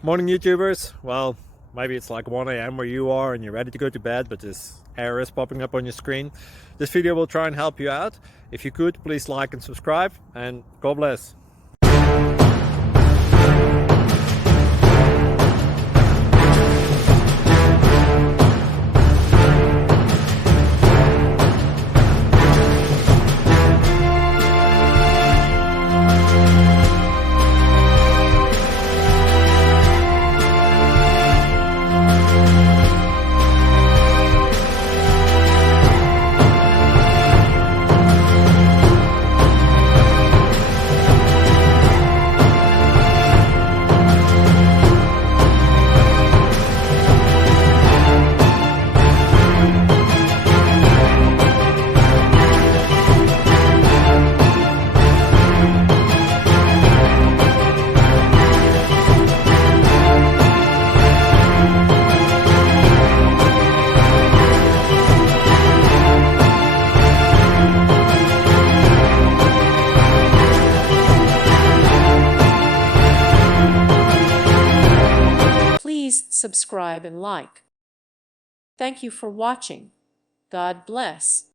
Morning YouTubers. Well, maybe it's like 1 a.m. where you are and you're ready to go to bed, but this error is popping up on your screen. This video will try and help you out. If you could, please like and subscribe, and God bless. Please subscribe and like. Thank you for watching. God bless.